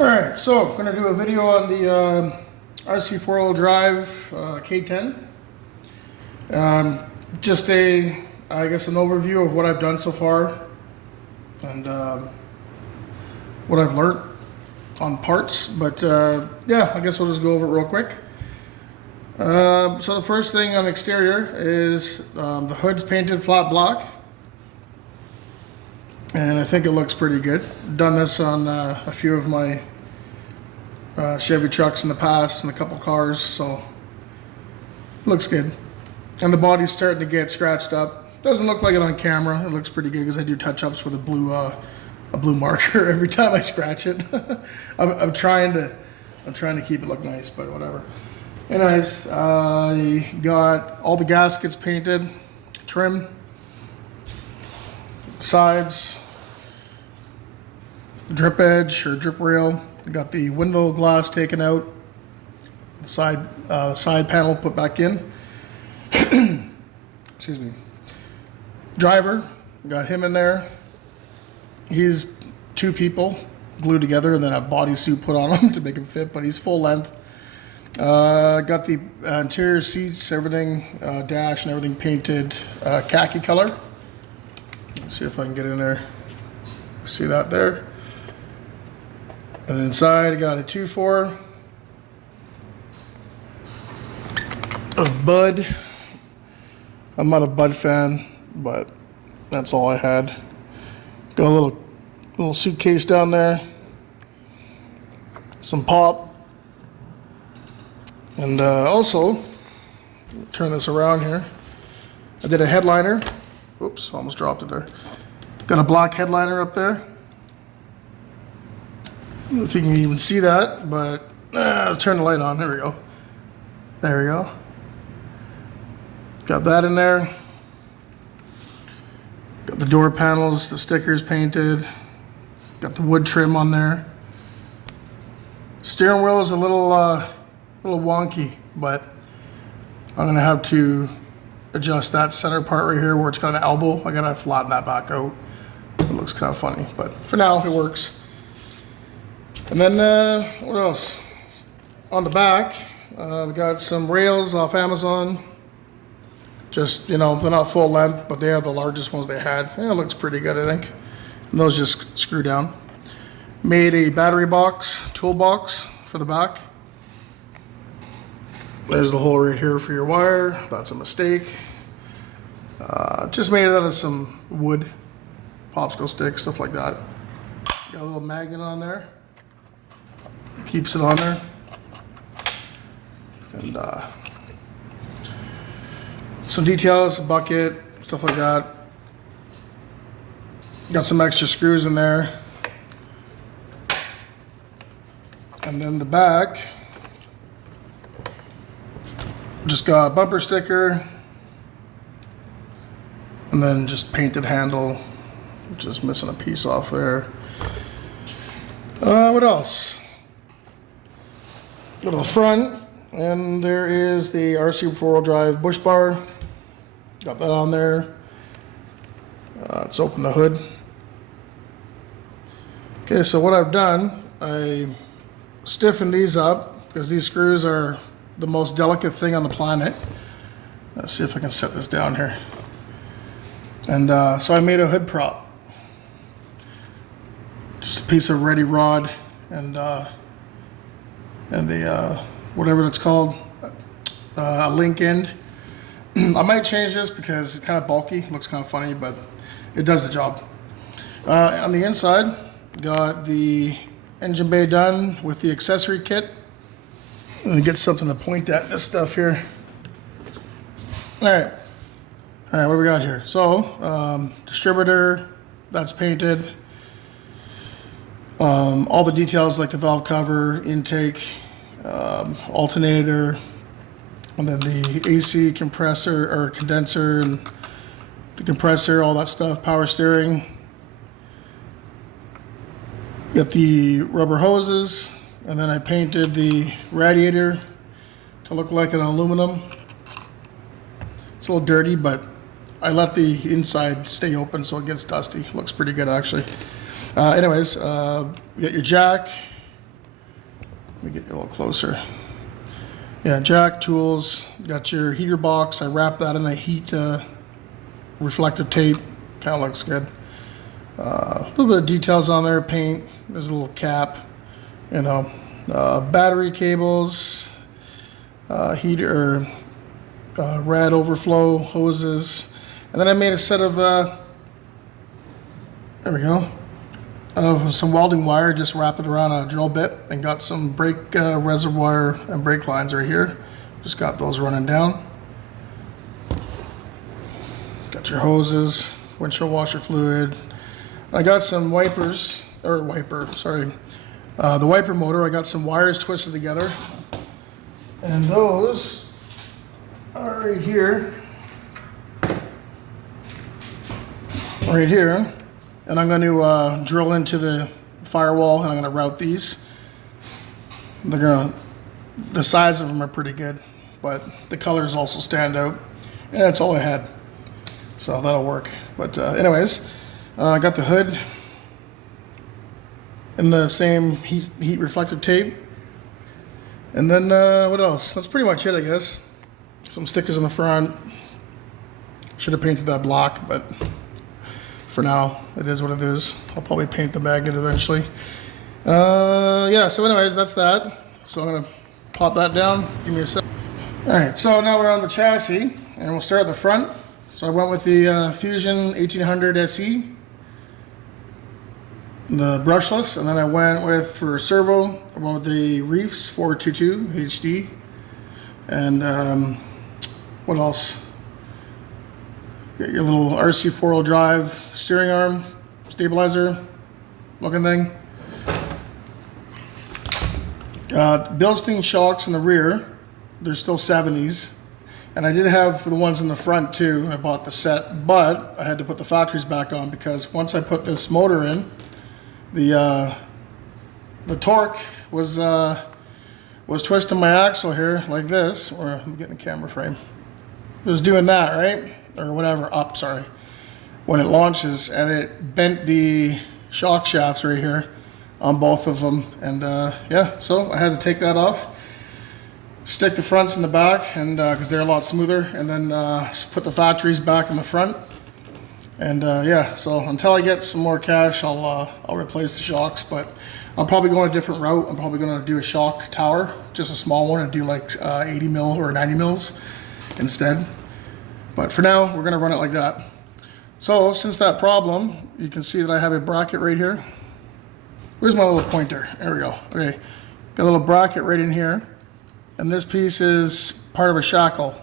Alright, so I'm going to do a video on the RC4WD Drive K10. Just I guess an overview of what I've done so far and what I've learned on parts. But yeah, I guess we'll just go over it real quick. So the first thing on the exterior is the hood's painted flat black. And I think it looks pretty good. I've done this on a few of my Chevy trucks in the past and a couple cars, so it looks good. And the body's starting to get scratched up. Doesn't look like it on camera. It looks pretty good because I do touch-ups with a blue marker every time I scratch it. I'm trying to keep it look nice, but whatever. Anyways, I got all the gaskets painted, trim, sides, drip edge or drip rail. I got the window glass taken out, the side panel put back in. Excuse me. Driver, got him in there. He's two people glued together and then a bodysuit put on him to make him fit, but he's full length. Got the interior seats, everything, dash and everything painted khaki color. Let's see if I can get in there. See that there? And inside I got a 2.4 of Bud. I'm not a Bud fan, but that's all I had. Got a little suitcase down there, some pop, and also turn this around here. I did a headliner. Oops, almost dropped it there. Got a black headliner up there. I don't know if you can even see that, but I'll turn the light on. There we go. There we go. Got that in there. Got the door panels, the stickers painted. Got the wood trim on there. Steering wheel is a little wonky, but I'm gonna have to adjust that center part right here where it's got an elbow. I gotta flatten that back out. It looks kind of funny, but for now it works. And then what else? On the back, we got some rails off Amazon. Just, you know, they're not full length, but they have the largest ones they had. Yeah, it looks pretty good, I think. And those just screw down. Made a battery box, toolbox for the back. There's the hole right here for your wire. That's a mistake. Just made it out of some wood, popsicle sticks, stuff like that. Got a little magnet on there. Keeps it on there. And some details, a bucket, stuff like that. Got some extra screws in there. And then the back, just got a bumper sticker and then just painted handle, just missing a piece off there. What else? Go to the front and there is the RC4WD Drive bush bar. Got that on there. Let's open the hood. Okay, so what I've done, I stiffened these up because these screws are the most delicate thing on the planet. Let's see if I can set this down here. And so I made a hood prop. Just a piece of ready rod and a whatever that's called, a link end. I might change this because it's kind of bulky, looks kind of funny, but it does the job. On the inside, got the engine bay done with the accessory kit. Let me get something to point at this stuff here. All right, what do we got here? So, distributor, that's painted. All the details like the valve cover, intake, alternator, and then the AC compressor or condenser and the compressor, all that stuff, power steering. Got the rubber hoses, and then I painted the radiator to look like an aluminum. It's a little dirty, but I let the inside stay open so it gets dusty. Looks pretty good actually. Anyways, you got your jack, Let me get you a little closer. Yeah, jack, tools, got your heater box. I wrapped that in a heat reflective tape. Kind of looks good. A little bit of details on there, paint. There's a little cap, you know, battery cables, heater, rad overflow hoses, and then I made a set of there we go, of some welding wire. Just wrapped it around a drill bit and got some brake reservoir and brake lines right here. Just got those running down. Got your hoses, windshield washer fluid. I got some wipers, or the wiper motor. I got some wires twisted together, and those are right here, and I'm going to drill into the firewall, and I'm going to route these. The size of them are pretty good, but the colors also stand out, and that's all I had, so that'll work. But anyways, I got the hood in the same heat reflective tape. And then what else? That's pretty much it, I guess. Some stickers on the front. Should have painted that block, but for now, it is what it is. I'll probably paint the magnet eventually. Yeah, so anyways, that's that. So I'm gonna pop that down. Give me a sec. All right, so now we're on the chassis, and we'll start at the front. So I went with the Fusion 1800 SE. The brushless, and then I went with, for servo, I went with the Reefs 422 A.D.H.D. And what else? Got your little RC4WD drive steering arm, stabilizer looking thing. Bilstein shocks in the rear. They're still 70s. And I did have the ones in the front too. I bought the set, but I had to put the factories back on because once I put this motor in, the torque was twisting my axle here like this, or I'm getting a camera frame. It was doing that, right? Or whatever, up, sorry. When it launches, and it bent the shock shafts right here on both of them. And yeah, so I had to take that off, stick the fronts in the back, and because they're a lot smoother, and then put the factories back in the front. And yeah, so until I get some more cash, I'll replace the shocks, but I'm probably going a different route. I'm probably going to do a shock tower, just a small one, and do like 80 mil or 90 mils instead. But for now, we're going to run it like that. So since that problem, you can see that I have a bracket right here. Where's my little pointer? There we go. Okay, got a little bracket right in here, and this piece is part of a shackle.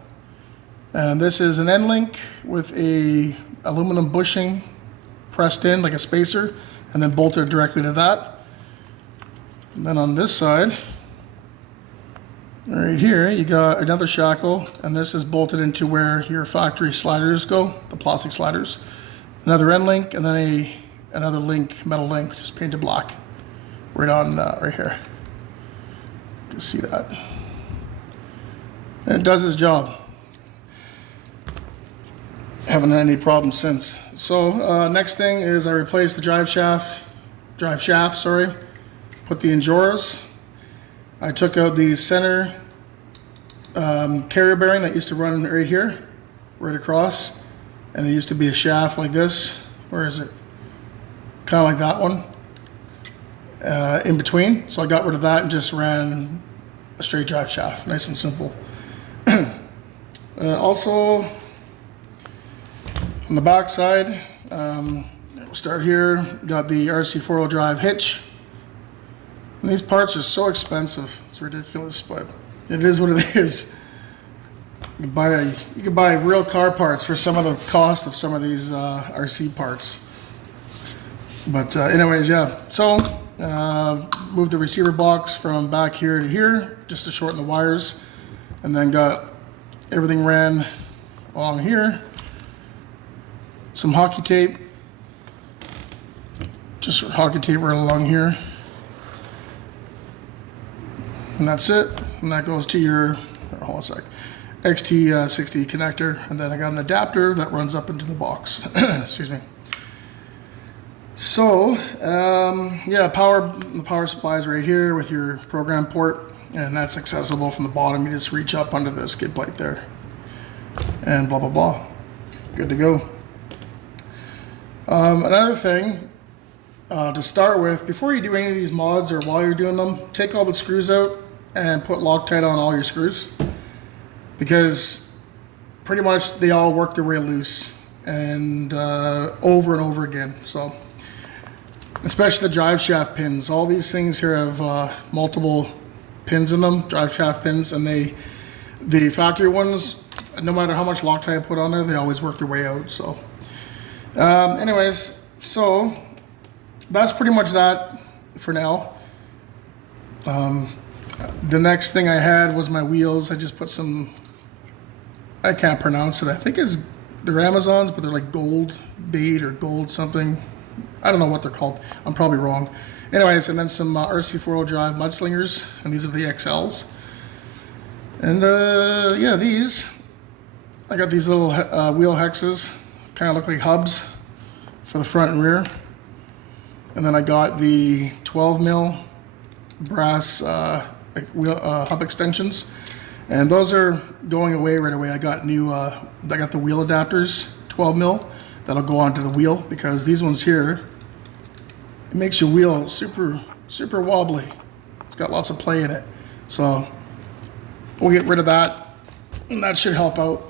And this is an end link with a aluminum bushing pressed in like a spacer, and then bolted directly to that. And then on this side, right here, you got another shackle, and this is bolted into where your factory sliders go, the plastic sliders. Another end link, and then another link, metal link, just painted black, right on right here. You can see that, and it does its job. Haven't had any problems since. So next thing is I replaced the drive shaft, sorry. Put the Enjoras. I took out the center carrier bearing that used to run right here, right across, and it used to be a shaft like this. Where is it? Kind of like that one. In between. So I got rid of that and just ran a straight drive shaft, nice and simple. Also, on the back side, we'll start here. Got the RC4WD drive hitch. And these parts are so expensive, it's ridiculous, but it is what it is. You can buy real car parts for some of the cost of some of these RC parts. But anyways, yeah. So moved the receiver box from back here to here, just to shorten the wires, and then got everything ran along here. Some hockey tape, just hockey tape right along here. And that's it. And that goes to your, hold on a sec, XT60 connector. And then I got an adapter that runs up into the box. Excuse me. So, yeah, the power supply is right here with your program port, and that's accessible from the bottom. You just reach up under the skid plate there, and blah, blah, blah. Good to go. Another thing, to start with, before you do any of these mods or while you're doing them, take all the screws out and put Loctite on all your screws, because pretty much they all work their way loose and over and over again. So especially the drive shaft pins, all these things here have multiple pins in them, drive shaft pins, and the factory ones, no matter how much Loctite I put on there, they always work their way out. So anyways, so that's pretty much that for now. The next thing I had was my wheels. I just put some, I can't pronounce it. I think they're Amazons, but they're like gold bait or gold something. I don't know what they're called. I'm probably wrong. Anyways, and then some RC4WD drive mudslingers, and these are the XLs. And yeah, these, I got these little wheel hexes, kind of look like hubs for the front and rear. And then I got the 12 mil brass hub extensions, and those are going away right away. I got new, I got the wheel adapters, 12 mil, that'll go onto the wheel, because these ones here, it makes your wheel super, super wobbly. It's got lots of play in it. So we'll get rid of that, and that should help out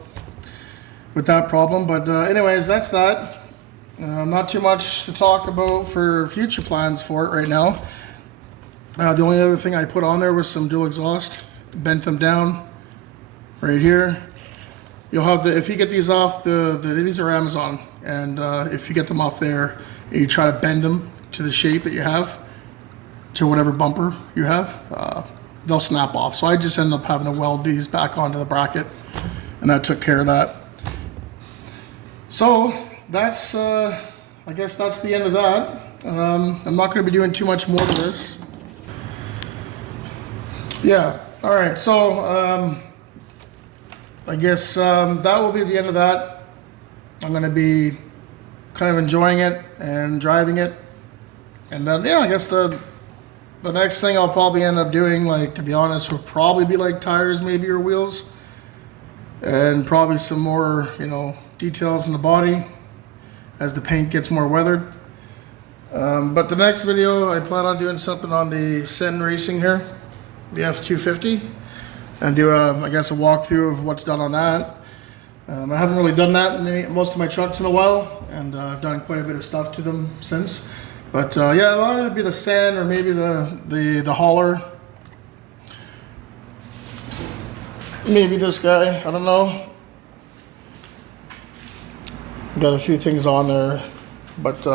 with that problem. But anyways, that's that. Not too much to talk about for future plans for it right now. The only other thing I put on there was some dual exhaust, bent them down right here. You'll have if you get these off, these are Amazon, and if you get them off there, you try to bend them to the shape that you have, to whatever bumper you have, they'll snap off. So I just ended up having to weld these back onto the bracket, and that took care of that. So that's, I guess that's the end of that. I'm not going to be doing too much more to this. Yeah, all right, so I guess that will be the end of that. I'm going to be kind of enjoying it and driving it. And then, yeah, I guess the next thing I'll probably end up doing, like, to be honest, will probably be like tires maybe, or wheels. And probably some more, you know, details in the body as the paint gets more weathered. But the next video, I plan on doing something on the Sen Racing here, the F250, and do I guess a walkthrough of what's done on that. I haven't really done that in most of my trucks in a while, and I've done quite a bit of stuff to them since. But yeah, it'll either be the Sen or maybe the hauler. Maybe this guy, I don't know. Got a few things on there, but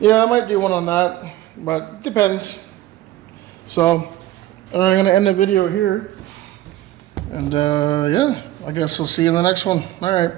yeah, I might do one on that, but depends. So I'm gonna end the video here, and yeah, I guess we'll see you in the next one. All right.